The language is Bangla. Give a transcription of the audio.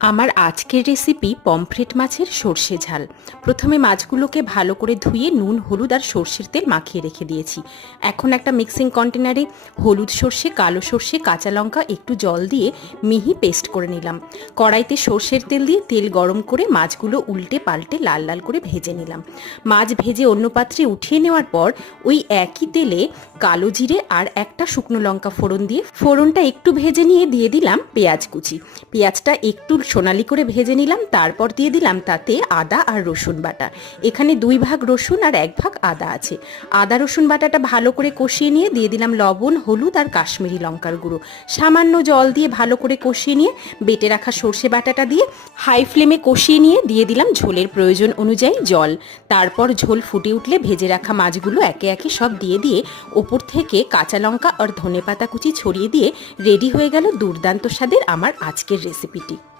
আমার আজকের রেসিপি পমফ্রেট মাছের সর্ষে ঝাল। প্রথমে মাছগুলোকে ভালো করে ধুয়ে নুন, হলুদ আর সর্ষের তেল মাখিয়ে রেখে দিয়েছি। এখন একটা মিক্সিং কন্টেনারে হলুদ সর্ষে, কালো সর্ষে, কাঁচা লঙ্কা, একটু জল দিয়ে মিহি পেস্ট করে নিলাম। কড়াইতে সর্ষের তেল দিয়ে তেল গরম করে মাছগুলো উল্টে পাল্টে লাল লাল করে ভেজে নিলাম। মাছ ভেজে অন্য পাত্রে উঠিয়ে নেওয়ার পর ওই একই তেলে কালো জিরে আর একটা শুকনো লঙ্কা ফোড়ন দিয়ে ফোড়নটা একটু ভেজে নিয়ে দিয়ে দিলাম পেঁয়াজ কুচি। পেঁয়াজটা একটু সোনালি করে ভেজে নিলাম, তারপর দিয়ে দিলাম তাতে আদা আর রসুন বাটা। এখানে 2 ভাগ রসুন আর 1 ভাগ আদা আছে। আদা রসুন বাটাটা ভালো করে কষিয়ে নিয়ে দিয়ে দিলাম লবণ, হলুদ আর কাশ্মীরি লঙ্কার গুঁড়ো। সামান্য জল দিয়ে ভালো করে কষিয়ে নিয়ে বেটে রাখা সর্ষে বাটাটা দিয়ে হাই ফ্লেমে কষিয়ে নিয়ে দিয়ে দিলাম ঝোলের প্রয়োজন অনুযায়ী জল। তারপর ঝোল ফুটে উঠলে ভেজে রাখা মাছগুলো একে একে সব দিয়ে ওপর থেকে কাঁচা লঙ্কা আর ধনেপাতা কুচি ছড়িয়ে দিয়ে রেডি হয়ে গেল দুর্দান্ত স্বাদের আমার আজকের রেসিপিটি।